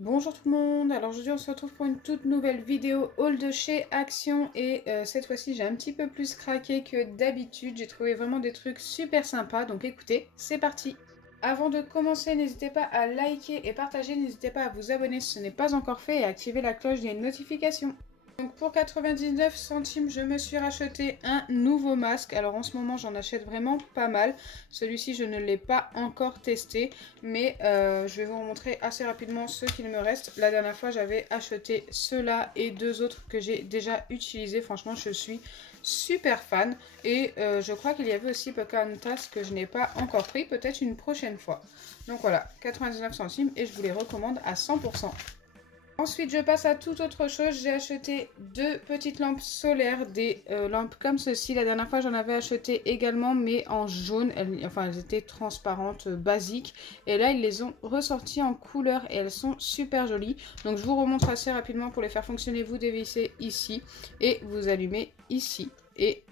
Bonjour tout le monde, alors aujourd'hui on se retrouve pour une toute nouvelle vidéo haul de chez Action et cette fois-ci j'ai un petit peu plus craqué que d'habitude, j'ai trouvé vraiment des trucs super sympas, donc écoutez, c'est parti. Avant de commencer, n'hésitez pas à liker et partager, n'hésitez pas à vous abonner si ce n'est pas encore fait et à activer la cloche des notifications. Donc pour 99 centimes, je me suis racheté un nouveau masque. Alors en ce moment, j'en achète vraiment pas mal. Celui-ci, je ne l'ai pas encore testé, mais je vais vous montrer assez rapidement ceux qu'il me reste. La dernière fois, j'avais acheté ceux-là et deux autres que j'ai déjà utilisés. Franchement, je suis super fan. Et je crois qu'il y avait aussi Pocahontas que je n'ai pas encore pris, peut-être une prochaine fois. Donc voilà, 99 centimes et je vous les recommande à 100%. Ensuite, je passe à toute autre chose. J'ai acheté deux petites lampes solaires, des lampes comme ceci. La dernière fois, j'en avais acheté également, mais en jaune. Elles étaient transparentes, basiques. Et là, ils les ont ressorties en couleur et elles sont super jolies. Donc, je vous remontre assez rapidement pour les faire fonctionner. Vous dévissez ici et vous allumez ici. Et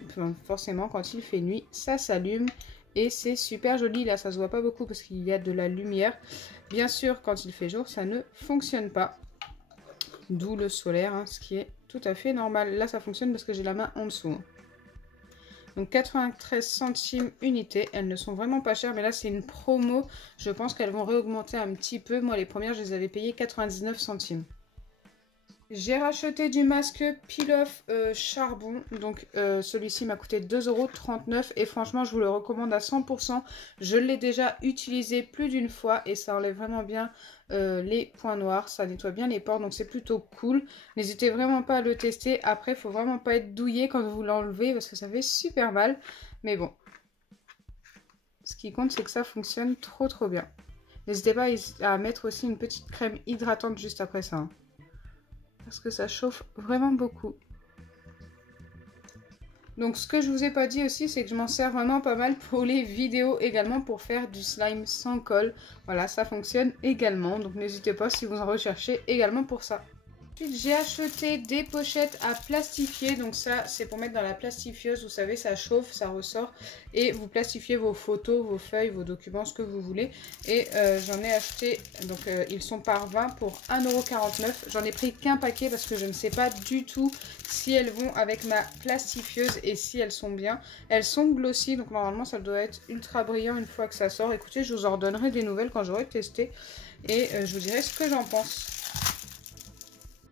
forcément, quand il fait nuit, ça s'allume. Et c'est super joli. Là, ça se voit pas beaucoup parce qu'il y a de la lumière. Bien sûr, quand il fait jour, ça ne fonctionne pas. D'où le solaire, hein, ce qui est tout à fait normal. Là, ça fonctionne parce que j'ai la main en dessous. Donc 93 centimes unité. Elles ne sont vraiment pas chères, mais là, c'est une promo. Je pense qu'elles vont réaugmenter un petit peu. Moi, les premières, je les avais payées 99 centimes. J'ai racheté du masque peel-off charbon, donc celui-ci m'a coûté 2,39 € et franchement je vous le recommande à 100%. Je l'ai déjà utilisé plus d'une fois et ça enlève vraiment bien les points noirs, ça nettoie bien les pores donc c'est plutôt cool. N'hésitez vraiment pas à le tester, après il faut vraiment pas être douillé quand vous l'enlevez parce que ça fait super mal, mais bon. Ce qui compte c'est que ça fonctionne trop bien. N'hésitez pas à mettre aussi une petite crème hydratante juste après ça. Hein. Parce que ça chauffe vraiment beaucoup. Donc ce que je vous ai pas dit aussi, c'est que je m'en sers vraiment pas mal pour les vidéos également, pour faire du slime sans colle. Voilà, ça fonctionne également, donc n'hésitez pas si vous en recherchez également pour ça. Ensuite, j'ai acheté des pochettes à plastifier, donc ça c'est pour mettre dans la plastifieuse, vous savez ça chauffe, ça ressort et vous plastifiez vos photos, vos feuilles, vos documents, ce que vous voulez. Et j'en ai acheté, donc ils sont par 20 pour 1,49 €, j'en ai pris qu'un paquet parce que je ne sais pas du tout si elles vont avec ma plastifieuse et si elles sont bien. Elles sont glossy, donc normalement ça doit être ultra brillant une fois que ça sort. Écoutez, je vous en redonnerai des nouvelles quand j'aurai testé et je vous dirai ce que j'en pense.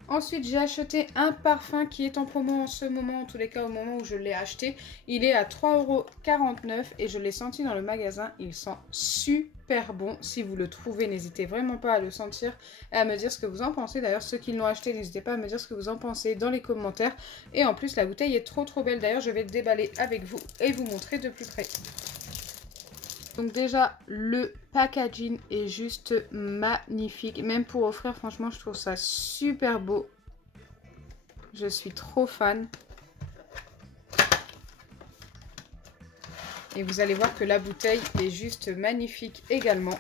Ensuite, j'ai acheté un parfum qui est en promo en ce moment, en tous les cas au moment où je l'ai acheté. Il est à 3,49 € et je l'ai senti dans le magasin. Il sent super bon. Si vous le trouvez, n'hésitez vraiment pas à le sentir et à me dire ce que vous en pensez. D'ailleurs, ceux qui l'ont acheté, n'hésitez pas à me dire ce que vous en pensez dans les commentaires. Et en plus, la bouteille est trop belle. D'ailleurs, je vais le déballer avec vous et vous montrer de plus près. Donc déjà, le packaging est juste magnifique. Même pour offrir, franchement, je trouve ça super beau. Je suis trop fan. Et vous allez voir que la bouteille est juste magnifique également.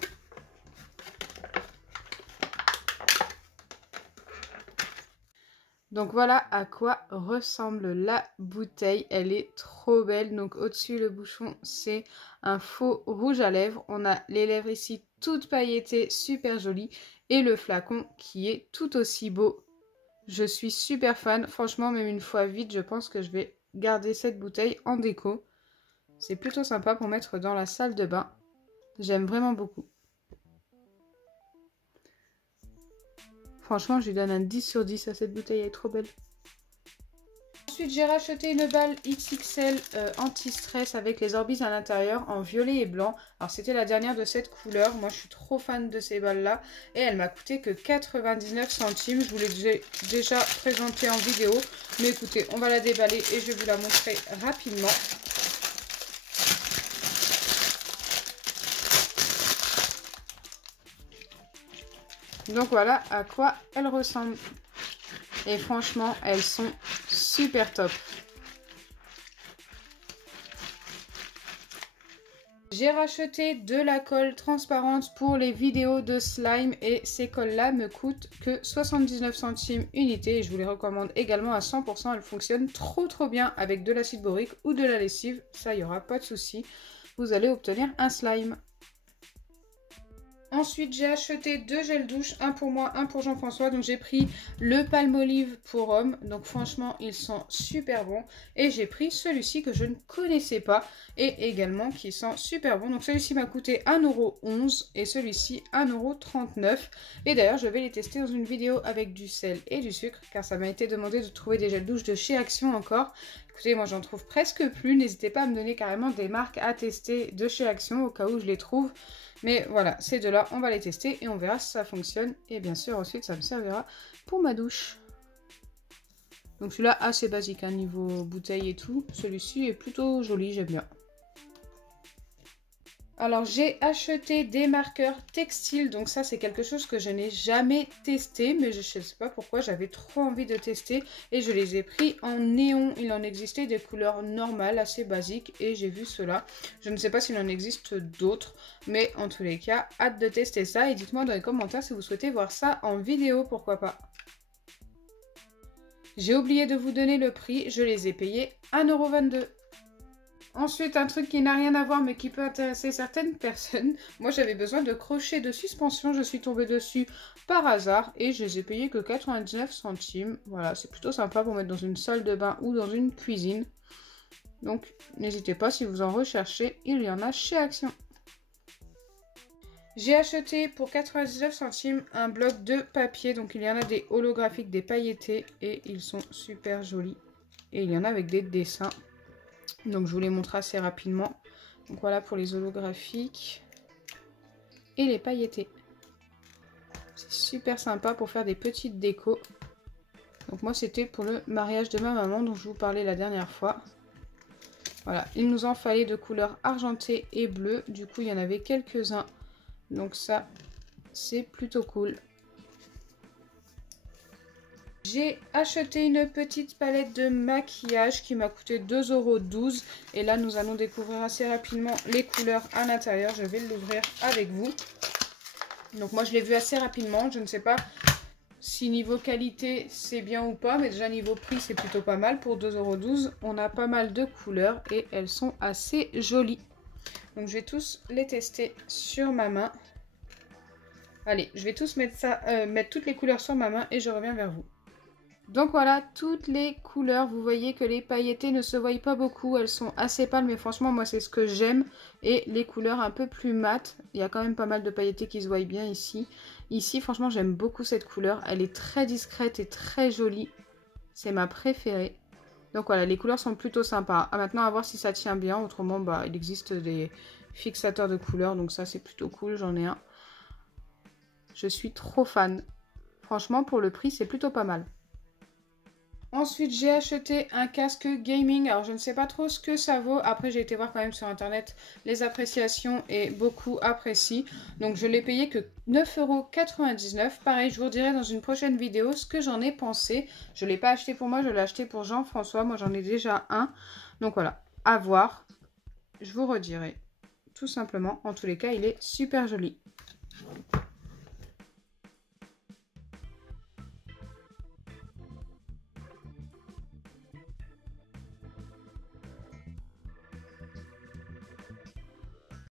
Donc voilà à quoi ressemble la bouteille. Elle est trop belle. Donc au-dessus le bouchon c'est un faux rouge à lèvres. On a les lèvres ici toutes pailletées, super jolies. Et le flacon qui est tout aussi beau. Je suis super fan. Franchement même une fois vide je pense que je vais garder cette bouteille en déco. C'est plutôt sympa pour mettre dans la salle de bain. J'aime vraiment beaucoup. Franchement, je lui donne un 10 sur 10 à cette bouteille, elle est trop belle. Ensuite, j'ai racheté une balle XXL anti-stress avec les orbises à l'intérieur en violet et blanc. Alors, c'était la dernière de cette couleur. Moi, je suis trop fan de ces balles-là. Et elle m'a coûté que 99 centimes. Je vous l'ai déjà présentée en vidéo. Mais écoutez, on va la déballer et je vais vous la montrer rapidement. Donc voilà à quoi elles ressemblent. Et franchement, elles sont super top. J'ai racheté de la colle transparente pour les vidéos de slime et ces colles-là me coûtent que 79 centimes unité. Et je vous les recommande également à 100%. Elles fonctionnent trop bien avec de l'acide borique ou de la lessive. Ça, il n'y aura pas de souci. Vous allez obtenir un slime. Ensuite, j'ai acheté 2 gels douche, un pour moi, un pour Jean-François. Donc, j'ai pris le Palmolive pour homme. Donc, franchement, ils sont super bons. Et j'ai pris celui-ci que je ne connaissais pas et également qui sent super bon. Donc, celui-ci m'a coûté 1,11 € et celui-ci 1,39 €. Et d'ailleurs, je vais les tester dans une vidéo avec du sel et du sucre car ça m'a été demandé de trouver des gels douche de chez Action encore. Écoutez, moi, j'en trouve presque plus. N'hésitez pas à me donner carrément des marques à tester de chez Action au cas où je les trouve. Mais voilà, ces deux-là, on va les tester et on verra si ça fonctionne. Et bien sûr, ensuite, ça me servira pour ma douche. Donc celui-là, assez basique, hein, niveau bouteille et tout. Celui-ci est plutôt joli, j'aime bien. Alors, j'ai acheté des marqueurs textiles. Donc ça, c'est quelque chose que je n'ai jamais testé. Mais je ne sais pas pourquoi, j'avais trop envie de tester. Et je les ai pris en néon. Il en existait des couleurs normales, assez basiques. Et j'ai vu cela. Je ne sais pas s'il en existe d'autres. Mais en tous les cas, hâte de tester ça. Et dites-moi dans les commentaires si vous souhaitez voir ça en vidéo, pourquoi pas. J'ai oublié de vous donner le prix. Je les ai payés 1,22 €. Ensuite, un truc qui n'a rien à voir mais qui peut intéresser certaines personnes. Moi, j'avais besoin de crochets de suspension. Je suis tombée dessus par hasard et je les ai payés que 99 centimes. Voilà, c'est plutôt sympa pour mettre dans une salle de bain ou dans une cuisine. Donc, n'hésitez pas si vous en recherchez. Il y en a chez Action. J'ai acheté pour 99 centimes un bloc de papier. Donc, il y en a des holographiques, des pailletés et ils sont super jolis. Et il y en a avec des dessins. Donc je vous les montre assez rapidement. Donc voilà pour les holographiques et les pailletés. C'est super sympa pour faire des petites décos. Donc moi c'était pour le mariage de ma maman dont je vous parlais la dernière fois. Voilà, il nous en fallait de couleurs argentées et bleues. Du coup il y en avait quelques-uns. Donc ça c'est plutôt cool. J'ai acheté une petite palette de maquillage qui m'a coûté 2,12 €. Et là, nous allons découvrir assez rapidement les couleurs à l'intérieur. Je vais l'ouvrir avec vous. Donc moi, je l'ai vu assez rapidement. Je ne sais pas si niveau qualité, c'est bien ou pas. Mais déjà, niveau prix, c'est plutôt pas mal. Pour 2,12 €, on a pas mal de couleurs et elles sont assez jolies. Donc, je vais tous les tester sur ma main. Allez, je vais tous mettre toutes les couleurs sur ma main et je reviens vers vous. Donc voilà, toutes les couleurs, vous voyez que les pailletés ne se voient pas beaucoup, elles sont assez pâles, mais franchement moi c'est ce que j'aime. Et les couleurs un peu plus mates, il y a quand même pas mal de pailletés qui se voient bien ici. Ici franchement j'aime beaucoup cette couleur, elle est très discrète et très jolie, c'est ma préférée. Donc voilà, les couleurs sont plutôt sympas. Maintenant à voir si ça tient bien, autrement bah il existe des fixateurs de couleurs, donc ça c'est plutôt cool, j'en ai un. Je suis trop fan, franchement pour le prix c'est plutôt pas mal. Ensuite, j'ai acheté un casque gaming. Alors, je ne sais pas trop ce que ça vaut. Après, j'ai été voir quand même sur internet les appréciations et beaucoup apprécient. Donc, je l'ai payé que 9,99 €. Pareil, je vous dirai dans une prochaine vidéo ce que j'en ai pensé. Je ne l'ai pas acheté pour moi, je l'ai acheté pour Jean-François. Moi, j'en ai déjà un. Donc, voilà, à voir. Je vous redirai tout simplement. En tous les cas, il est super joli.